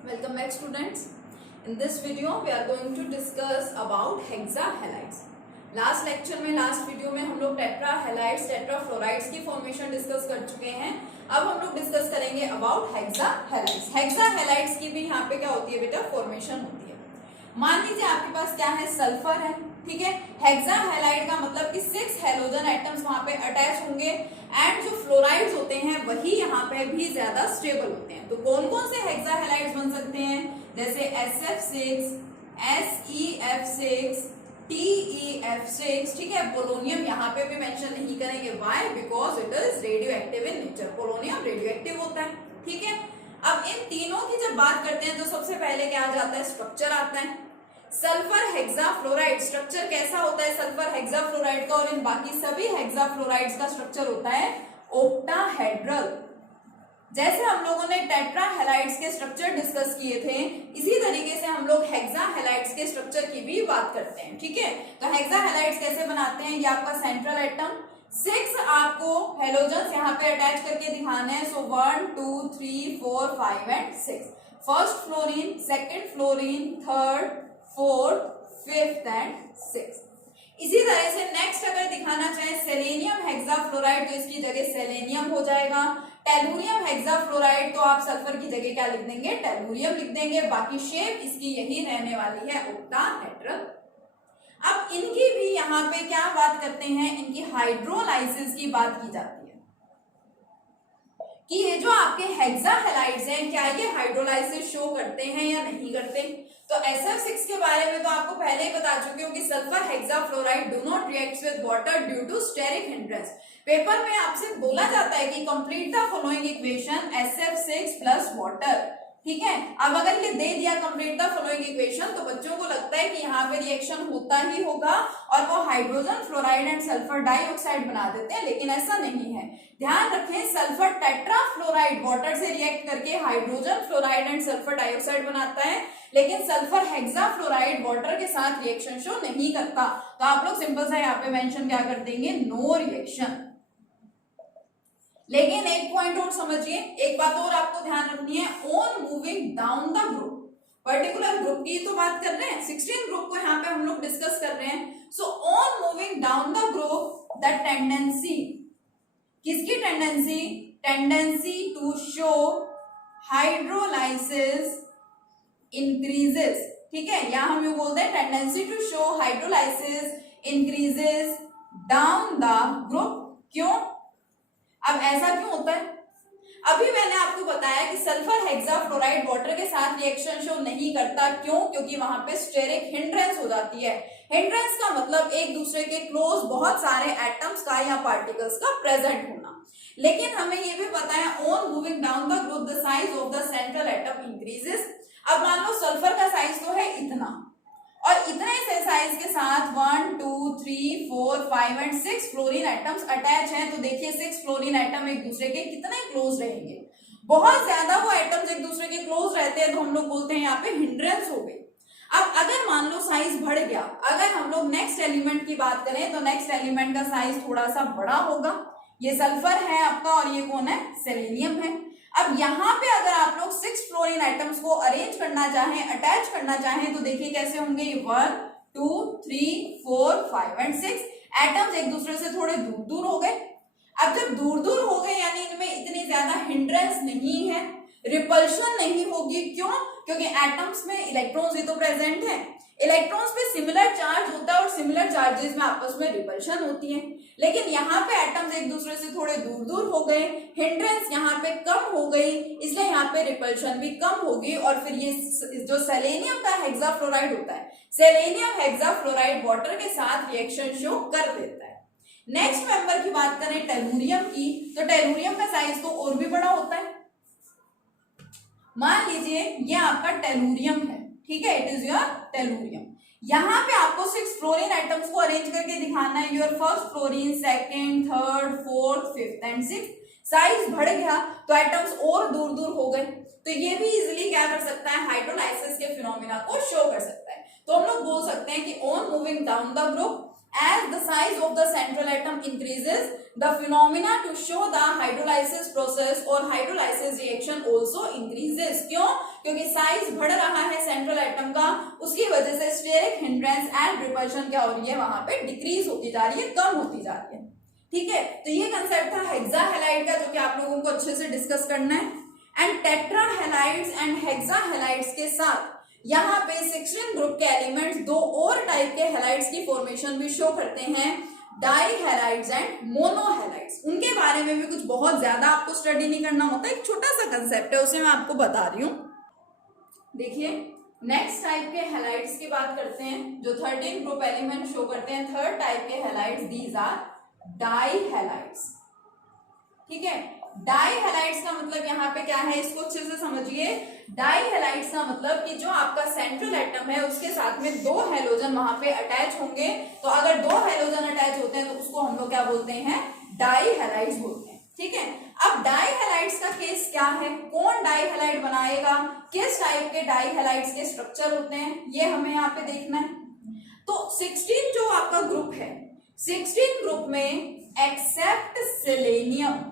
Welcome back students. In this video we are going to discuss about hexahalides. Last lecture में last video में हम लोग tetra halides tetra fluorides की formation discuss कर चुके हैं. अब हम लोग डिस्कस करेंगे अबाउट हेक्साहैलाइड्स. हेक्साहैलाइड्स की भी यहाँ पे क्या होती है बेटा, फॉर्मेशन होती है. मान लीजिए आपके पास क्या है, सल्फर है, ठीक है. हेक्साहैलाइड का मतलब कि 6 हैलोजन एटम्स वहां पे अटैच होंगे एंड जो फ्लोराइड्स होते हैं वही यहाँ पे भी ज्यादा स्टेबल होते हैं. तो कौन कौन से हेक्साहैलाइड्स बन सकते हैं, जैसे SF6, SEF6, TeF6, ठीक है. पोलोनियम यहाँ पे भी मेंशन नहीं करेंगे. Why? Because it is radio active in nature. Polonium radio active होता है, ठीक है. अब इन तीनों की जब बात करते हैं तो सबसे पहले क्या आ जाता है, स्ट्रक्चर आता है. सल्फर हेक्साफ्लोराइड स्ट्रक्चर कैसा होता है सल्फर हेक्साफ्लोराइड का और इन बाकी सभी हेक्साफ्लोराइड्स का स्ट्रक्चर होता है ऑक्टाहेड्रल. जैसे हम लोगों ने टेट्राहैलाइड्स के स्ट्रक्चर डिस्कस किए थे, इसी तरीके से हम लोग हेक्साहैलाइड्स के स्ट्रक्चर की भी बात करते हैं, ठीक है. तो हेक्साहैलाइड्स कैसे बनाते हैं, ये आपका सेंट्रल एटम, 6 आपको हेलोजन्स यहाँ पे अटैच करके दिखाने हैं. सो 1 2 3 4 5 and 6. First fluorine, second fluorine, third, fourth, fifth and 6. इसी तरह से नेक्स्ट अगर दिखाना चाहे सेलेनियम हेक्साफ्लोराइड तो इसकी जगह सेलेनियम हो जाएगा. टेलुरियम हेक्साफ्लोराइड तो आप सल्फर की जगह क्या लिख देंगे, टेलुरियम लिख देंगे. बाकी शेप इसकी यही रहने वाली है, ऑक्टाहेड्रल. अब इनकी भी यहाँ पे क्या बात करते हैं, इनकी हाइड्रोलाइसिस की बात की जाती है कि ये जो आपके हेक्साहैलाइड्स हैं क्या ये हाइड्रोलाइसिस शो करते हैं या नहीं करते. तो SF6 के बारे में तो आपको पहले ही बता चुकी हूँ कि sulphur hexafluoride do not react with water due to steric hindrance. Paper में आपसे बोला जाता है कि complete the following equation SF6 plus water, ठीक है. अब अगर ये दे दिया कंप्लीट द फॉलोइंग इक्वेशन तो बच्चों को लगता है कि यहाँ पे रिएक्शन होता ही होगा और वो hydrogen fluoride and sulphur dioxide बना देते हैं, लेकिन ऐसा नहीं है. ध्यान रखें, सल्फर टेट्राफ्लोराइड वाटर से रिएक्ट करके hydrogen fluoride and sulphur dioxide बनाता है, लेकिन सल्फर हेक्साफ्लोराइड वाटर के साथ रिएक्शन शो नहीं करता. तो आप लोग सिंपल सा यहाँ पे मेंशन क्या कर देंगे, नो रिएक्शन. लेकिन एक पॉइंट और समझिए, एक बात और आपको ध्यान रखनी है, on moving down the group, particular group की तो बात कर रहे हैं, 16 ग्रुप को यहाँ पे हम लोग डिस्कस कर रहे हैं. So on moving down the group the tendency, किसकी tendency, tendency to show hydrolysis increases, ठीक है. यहां हम ये बोलते हैं tendency to show hydrolysis increases down the group. क्यों, अब ऐसा क्यों होता है, अभी मैंने आपको बताया कि सल्फर हेक्साफ्लोराइड वाटर के साथ रिएक्शन शो नहीं करता. क्यों, क्योंकि वहां पे स्टेरिक हिंड्रेंस हो जाती है. हिंड्रेंस का मतलब एक दूसरे के क्लोज बहुत सारे एटम्स का या पार्टिकल्स का प्रेजेंट होना. लेकिन हमें ये भी पता है on moving down the group the size of the central atom increases. अब मान लो सल्फर का साइज तो है इतना और इतने से साइज के साथ 1 2 3 4 5 एंड 6 फ्लोरीन एटम्स अटैच हैं. तो देखिए 6 फ्लोरीन एटम एक दूसरे के कितने क्लोज रहेंगे, बहुत ज्यादा वो एटम्स एक दूसरे के क्लोज रहते हैं, तो हम लोग बोलते हैं यहाँ पे हिंड्रेंस हो गई. अब अगर मान लो साइज बढ़ गया, अगर हम लोग नेक्स्ट एलिमेंट की बात करें तो नेक्स्ट एलिमेंट का साइज थोड़ा सा बड़ा होगा. ये सल्फर है आपका और ये कौन है, सेलेनियम है. अब यहाँ पे अगर आप लोग 6 फ्लोरीन एटम्स को अरेंज करना चाहें, अटैच करना चाहें, तो देखिए कैसे होंगे, 1 2 3 4 5 एंड 6 एटम्स एक दूसरे से थोड़े दूर दूर हो गए. अब जब दूर दूर हो गए यानी इनमें इतनी ज्यादा हिंड्रेंस नहीं है, रिपल्शन नहीं होगी. क्यों, क्योंकि एटम्स में इलेक्ट्रॉन्स ही तो प्रेजेंट है. इलेक्ट्रॉन्स पे सिमिलर चार्ज होता है और सिमिलर चार्जेस में आपस में रिपल्शन होती है. लेकिन यहाँ पे एटम्स एक दूसरे से थोड़े दूर दूर हो गए, हिंड्रेंस यहाँ पे कम हो गई, इसलिए यहाँ पे रिपल्शन भी कम होगी. और फिर ये जो सेलेनियम का हेक्साफ्लोराइड होता है, सेलेनियम हेक्साफ्लोराइड वाटर के साथ रिएक्शन शो कर देता है. नेक्स्ट मेंबर की बात करें टेलुरियम की, तो टेलुरियम का साइज तो और भी बड़ा होता है. मान लीजिए ये आपका टेलुरियम है, ठीक है, इट इज योर टेलुरियम. यहाँ पे आपको 6 फ्लोरीन एटम्स को अरेंज करके दिखाना है. Your first fluorine, second, third, fourth, fifth and 6. Size बढ़ गया तो एटम्स और दूर दूर हो गए, तो ये भी इजिली क्या कर सकता है, हाइड्रोलाइसिस के फिनोमिना को शो कर सकता है. तो हम लोग बोल सकते हैं कि on moving down the group As the size of the central atom increases, the phenomena to show the hydrolysis process or hydrolysis reaction also increases. क्यों? क्योंकि साइज बढ़ रहा है सेंट्रल एटम का, उसकी वजह से स्टेरिक हिंड्रेंस एंड रिपल्शन क्या हो रही है, वहां पे डिक्रीज होती जा रही है, कम होती जा रही है। ठीक है, तो ये कंसेप्ट था हेक्साहेलाइड का, जो कि आप लोगों को अच्छे से डिस्कस करना है। एंड टेट्राहेलाइड्स एंड हेक्साहेलाइड्स के साथ यहाँ पे 16 ग्रुप के एलिमेंट्स दो और टाइप के हेलाइड्स की फॉर्मेशन भी शो करते हैं, डाईहेलाइड्स एंड मोनोहेलाइड्स। उनके बारे में भी कुछ बहुत ज्यादा आपको स्टडी नहीं करना होता, एक छोटा सा कंसेप्ट है, उसे मैं आपको बता रही हूँ। देखिए, नेक्स्ट टाइप के हेलाइड्स की बात करते हैं, जो 13 ग्रुप एलिमेंट शो करते हैं। थर्ड टाइप के हेलाइड्स, दीज आर डाईहेलाइड्स। ठीक है, डाईहेलाइड्स का मतलब यहाँ पे क्या है, इसको अच्छे से समझिए। डाईहेलाइड्स का मतलब कि जो आपका सेंट्रल एटम है उसके साथ में दो हैलोजन वहां पे अटैच होंगे, तो अगर दो हैलोजन अटैच होते हैं तो उसको हम लोग क्या बोलते हैं, डाईहेलाइड्स बोलते हैं। ठीक है, अब डाईहेलाइड्स का केस क्या है, कौन डाईहेलाइड बनाएगा, किस टाइप के डाईहेलाइड्स के स्ट्रक्चर होते हैं, ये हमें यहाँ पे देखना है। तो 16 जो आपका ग्रुप है, 16 ग्रुप में एक्सेप्ट सेलेनियम,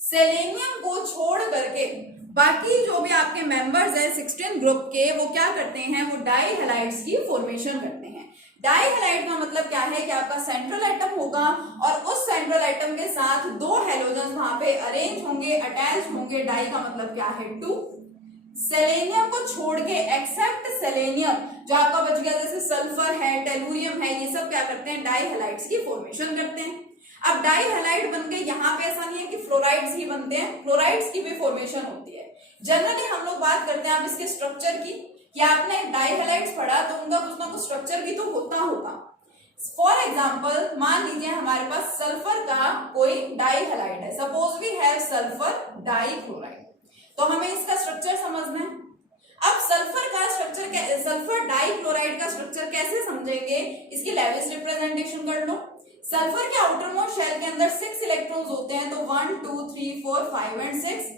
सेलेनियम को छोड़ करके बाकी जो भी आपके मेंबर्स हैं 16 ग्रुप के, वो क्या करते हैं, वो डाईहेलाइड्स की फॉर्मेशन करते हैं। डाईहेलाइड का मतलब क्या है कि आपका सेंट्रल एटम होगा और उस सेंट्रल एटम के साथ दो हैलोजन वहां पे अरेंज होंगे, अटैच होंगे। डाई का मतलब क्या है, टू। सेलेनियम को छोड़ के एक्सेप्ट सेलेनियम, जो आपका बच गया, जैसे सल्फर है, टेलुरियम है, ये सब क्या करते हैं, डाईहेलाइड्स की फॉर्मेशन करते हैं। अब डाईहेलाइड बनके यहाँ पे ऐसा नहीं है कि फ्लोराइड्स ही बनते हैं, फ्लोराइड्स की भी फॉर्मेशन होती है। जनरली हम लोग बात करते हैं आप इसके स्ट्रक्चर की, कि आपने डाईहेलाइड्स पढ़ा तो उनका कुछ ना कुछ स्ट्रक्चर भी तो होता होगा। फॉर एग्जाम्पल, मान लीजिए हमारे पास सल्फर का कोई डाईहेलाइड है, सपोज वी हैव सल्फर डाईक्लोराइड, तो हमें इसका स्ट्रक्चर समझना है। अब सल्फर का स्ट्रक्चर, सल्फर डाईक्लोराइड का स्ट्रक्चर कैसे समझेंगे, इसकी लेविस रिप्रेजेंटेशन कर लो। सल्फर के आउटर मोस्ट शेल के अंदर 6 इलेक्ट्रॉन्स होते हैं, तो 1 2 3 4 5 एंड 6।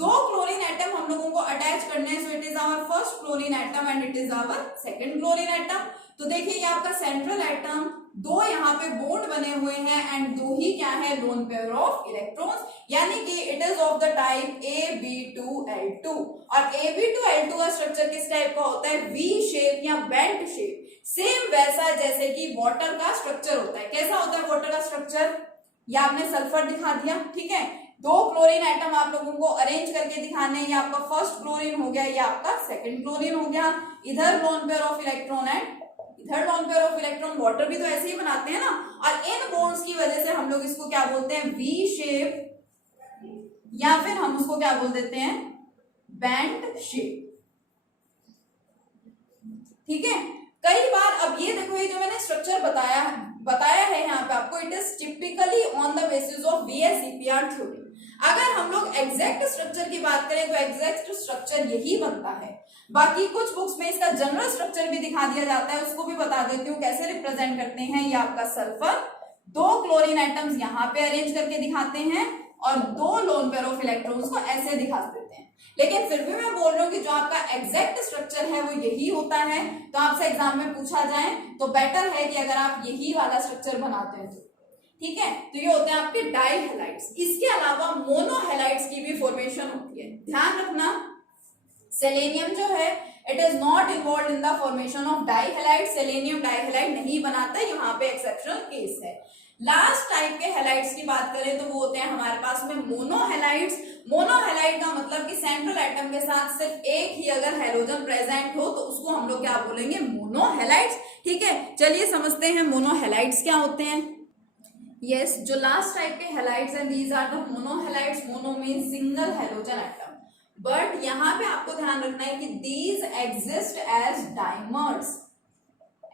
दो क्लोरीन एटम हम लोगों को अटैच करने हैं, so it is our first chlorine atom and it is our second chlorine atom. तो देखिए, ये आपका सेंट्रल एटम, दो यहाँ पे बॉन्ड बने हुए हैं एंड दो ही क्या है, लोन पेयर ऑफ इलेक्ट्रॉन्स, यानी कि it is of the type Ab2L2। और Ab2L2 का स्ट्रक्चर किस टाइप का होता है, वी शेप या बेंट शेप, सेम वैसा जैसे कि वाटर का स्ट्रक्चर होता है। कैसा होता है वाटर का स्ट्रक्चर, या आपने सल्फर दिखा दिया। ठीक है, दो क्लोरीन एटम आप लोगों को अरेंज करके दिखाने, ये आपका फर्स्ट क्लोरीन हो गया, ये आपका सेकंड क्लोरीन हो गया, इधर lone pair of electron and इधर lone pair of electron. Water भी तो ऐसे ही बनाते हैं ना, और इन बॉन्ड्स की वजह से हम लोग इसको क्या बोलते हैं, वी शेप, या फिर हम उसको क्या बोल देते हैं, बेंट शेप। ठीक है, कई बार, अब ये देखो, ये जो मैंने स्ट्रक्चर बताया है यहाँ पे आपको, it is typically on the basis of VSEPR theory. अगर हम लोग एग्जैक्ट स्ट्रक्चर की बात करें तो एग्जैक्ट स्ट्रक्चर यही बनता है। बाकी कुछ बुक्स में इसका जनरल स्ट्रक्चर भी दिखा दिया जाता है, उसको भी बता देती हूँ कैसे रिप्रेजेंट करते हैं। ये आपका सल्फर, दो क्लोरीन एटम्स यहाँ पे अरेंज करके दिखाते हैं और दो लोन पेयर ऑफ इलेक्ट्रॉन्स को ऐसे दिखा देते हैं। लेकिन फिर भी मैं बोल रही हूँ कि जो आपका एग्जैक्ट स्ट्रक्चर है वो यही होता है। तो आपसे एग्जाम में पूछा जाए तो बेटर है कि अगर आप यही वाला स्ट्रक्चर बनाते हैं तो। ठीक है, तो ये होते हैं आपके डाईहेलाइड्स। इसके अलावा मोनोहेलाइड्स की भी फॉर्मेशन होती है। ध्यान रखना, सेलेनियम जो है it is not involve in the formation of dihalide. Selenium dihalide नहीं बनाता, यहाँ पे एक्सेप्शनल केस है। लास्ट टाइप के हेलाइड्स की बात करें तो वो होते हैं हमारे पास में मोनोहेलाइड्स। मोनोहेलाइड का मतलब कि सेंट्रल एटम के साथ सिर्फ एक ही अगर हेलोजन प्रेजेंट हो तो उसको हम लोग क्या बोलेंगे, मोनोहेलाइड्स। ठीक है, चलिए समझते हैं मोनोहेलाइड्स क्या होते हैं। यस, जो लास्ट टाइप के हेलाइड्स हैं, these are the monohalides. Mono mean single halogen atom, but यहाँ पे आपको ध्यान रखना है कि these exist as dimers.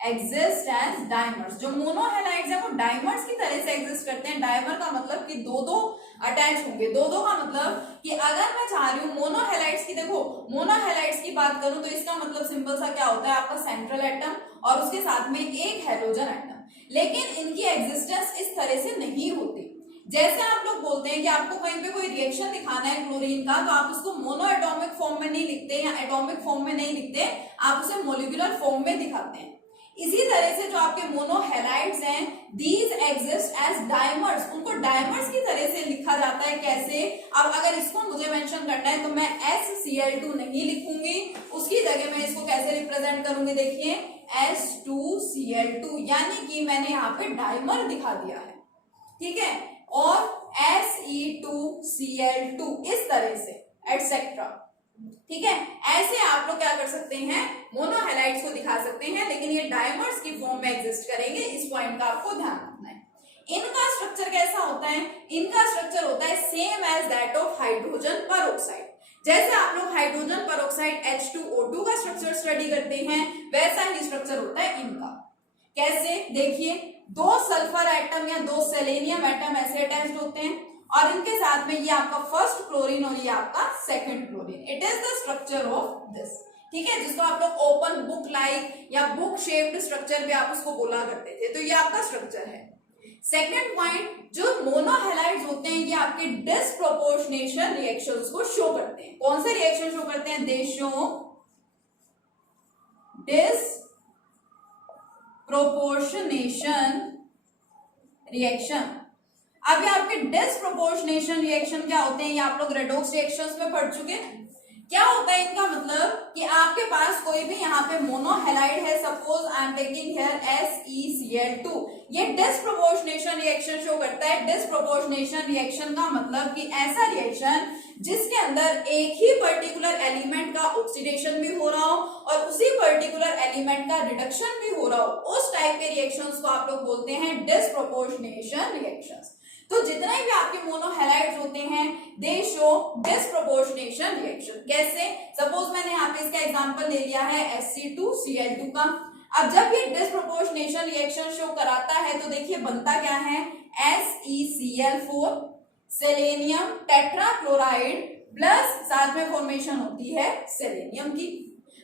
Exist as dimers. जो मोनोहेलाइड्स हैं वो डाइमर्स की तरह से एग्जिस्ट करते हैं। डाइमर का मतलब कि दो दो अटैच होंगे। दो दो का मतलब कि अगर मैं चाह रही हूँ मोनोहेलाइड्स की, देखो मोनोहेलाइड्स की बात करूं तो इसका मतलब सिंपल सा क्या होता है, आपका सेंट्रल एटम और उसके साथ में एक हेलोजन एटम। लेकिन इनकी एग्जिस्टेंस इस तरह से नहीं होती। जैसे आप लोग बोलते हैं कि आपको कहीं पे कोई रिएक्शन दिखाना है क्लोरीन का, तो आप उसको मोनो एटॉमिक फॉर्म में नहीं लिखते या एटॉमिक फॉर्म में नहीं लिखते, आप उसे मोलिकुलर फॉर्म में दिखाते हैं। इसी तरह से जो आपके मोनोहैलाइड्स हैं, दीज एग्जिस्ट एज डायमर्स, उनको डायमर्स की तरह से लिखा जाता है। कैसे? अब अगर इसको मुझे मेंशन करना है तो मैं SCl2 नहीं लिखूंगी, उसकी जगह मैं इसको कैसे रिप्रेजेंट करूंगी? देखिए S2Cl2, यानी कि मैंने यहाँ पे डायमर दिखा दिया है, ठीक है, और Se2Cl2 इस तरह से एटसेट्रा, ठीक है। ऐसे आप लोग क्या कर सकते हैं? मोनोहैलाइड्स को दिखा सकते हैं, लेकिन ये डायमर्स की फॉर्म में एग्जिस्ट करेंगे, इस पॉइंट का आपको ध्यान रखना है। इनका स्ट्रक्चर कैसा होता है? इनका स्ट्रक्चर होता है same as that of hydrogen peroxide. जैसे आप लोग हाइड्रोजन परऑक्साइड H2O2 का स्ट्रक्चर स्टडी करते हैं, वैसा ही स्ट्रक्चर होता है इनका। कैसे? देखिए, 2 सल्फर एटम या 2 सेलेनियम एटम ऐसे अटैच्ड होते हैं, और इनके साथ में ये आपका फर्स्ट क्लोरीन और ये आपका second chlorine. It is the structure of this, ठीक है, जिसको आप लोग ओपन बुक लाइक या बुक शेप्ड स्ट्रक्चर भी आप उसको बोला करते थे। तो ये आपका स्ट्रक्चर है। सेकंड पॉइंट, जो मोनोहैलाइड्स होते हैं ये आपके डिसप्रोपोर्शनेशन रिएक्शंस को शो करते हैं। कौन से रिएक्शन शो करते हैं? दे शो डिसप्रोपोर्शनेशन रिएक्शन। अब ये आपके डिसप्रोपोर्शनेशन रिएक्शन क्या होते हैं? ये आप लोग रेडॉक्स रिएक्शंस में पढ़ चुके हैं। क्या होता है इनका मतलब कि आपके पास कोई भी यहाँ पे मोनोहैलाइड है, suppose I am taking here SeCl2, ये डिसप्रोपोर्शनेशन रिएक्शन शो करता है। डिसप्रोपोर्शनेशन रिएक्शन का मतलब कि ऐसा रिएक्शन जिसके अंदर एक ही पर्टिकुलर एलिमेंट का ऑक्सीडेशन भी हो रहा हो और उसी पर्टिकुलर एलिमेंट का रिडक्शन भी हो रहा हो, उस टाइप के रिएक्शंस को आप लोग बोलते हैं डिसप्रोपोर्शनेशन रिएक्शंस। तो जितने भी आपके मोनोहैलाइड्स होते हैं दे शो डिसप्रोपोर्शनेशन रिएक्शन। कैसे? सपोज मैंने यहाँ पे इसका एग्जांपल ले लिया है Sc2Cl2 का। अब जब ये डिसप्रोपोर्शनेशन रिएक्शन शो कराता है तो देखिए बनता क्या है? SeCl4 सेलेनियम टेट्राक्लोराइड प्लस साथ में फॉर्मेशन होती है सेलेनियम की।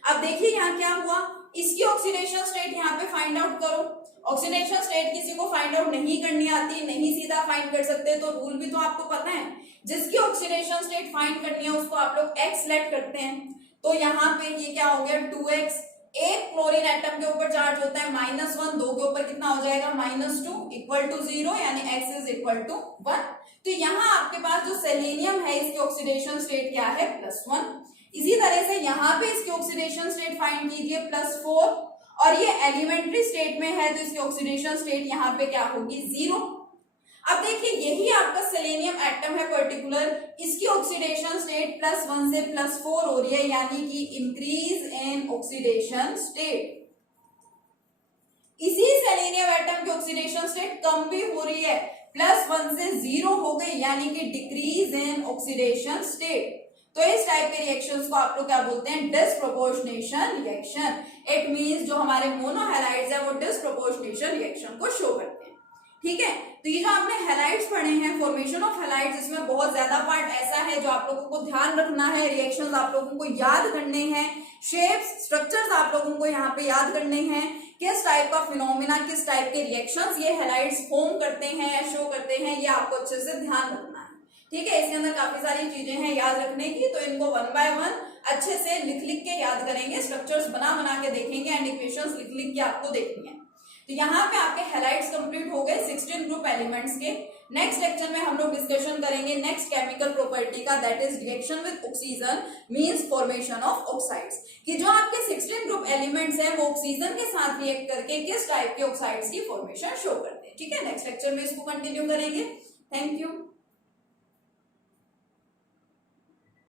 अब देखिए यहाँ क्या हुआ, इसकी ऑक्सीडेशन स्टेट यहाँ पे फाइंड आउट करो। ऑक्सीडेशन स्टेट किसी को फाइंड आउट नहीं करनी आती, नहीं सीधा फाइंड कर सकते, तो रूल भी तो आपको पता है। जिसकी ऑक्सीडेशन स्टेट फाइंड करनी है उसको आप लोग X लेट करते हैं। तो यहाँ पे ये क्या हो गया? 2x। एक क्लोरीन एटम के ऊपर चार्ज होता है -1, 2 के ऊपर कितना हो जाएगा? -2 इक्वल टू 0, यानी X इज इक्वल टू 1। तो यहाँ आपके पास जो सेलेनियम है इसकी ऑक्सीडेशन स्टेट क्या है? +1। इसी तरह से यहाँ पे इसकी ऑक्सीडेशन स्टेट फाइंड कीजिए +4, और ये एलिमेंट्री स्टेट में है तो इसकी ऑक्सीडेशन स्टेट यहाँ पे क्या होगी? 0। अब देखिए यही आपका सेलेनियम एटम है पर्टिकुलर, इसकी ऑक्सीडेशन स्टेट +1 से +4 हो रही है, यानी कि इंक्रीज इन ऑक्सीडेशन स्टेट। इसी सेलेनियम एटम की ऑक्सीडेशन स्टेट कम भी हो रही है, +1 से 0 हो गई, यानी कि डिक्रीज इन ऑक्सीडेशन स्टेट। तो इस टाइप के रिएक्शंस को आप लोग क्या बोलते हैं? Disproportionation reaction. इट मींस जो हमारे मोनोहैलाइड्स है वो डिसप्रोपोर्शनेशन रिएक्शन को शो करते हैं, ठीक है। तो ये जो आपने हैलाइड्स पढ़े हैं, फॉर्मेशन ऑफ हैलाइड्स, इसमें बहुत ज्यादा पार्ट ऐसा है जो आप लोगों को ध्यान रखना है, रिएक्शंस आप लोगों को याद करने हैं, शेप्स स्ट्रक्चर्स आप लोगों को यहाँ पे याद करने हैं, किस टाइप का फिनोमिना, किस टाइप के रिएक्शंस ये हैलाइड्स फॉर्म करते हैं या शो करते हैं, ये आपको अच्छे से ध्यान रखना है, ठीक है। इसके अंदर काफी सारी चीजें हैं याद रखने की, तो इनको 1 बाय 1 अच्छे से लिख लिख के याद करेंगे, स्ट्रक्चर्स बना बना के देखेंगे एंड इक्वेशंस लिख लिख के आपको देखनी है। तो यहाँ पे आपके हैलाइड्स कंप्लीट हो गए 16 ग्रुप एलिमेंट्स के। नेक्स्ट लेक्चर में हम लोग डिस्कशन करेंगे नेक्स्ट केमिकल प्रॉपर्टी का, that is reaction with oxygen means formation of oxides, कि जो आपके 16 ग्रुप एलिमेंट्स हैं वो ऑक्सीजन के साथ रिएक्ट करके किस टाइप के ऑक्साइड्स की फॉर्मेशन शो करते हैं, ठीक है। नेक्स्ट लेक्चर में इसको कंटिन्यू करेंगे। Thank you.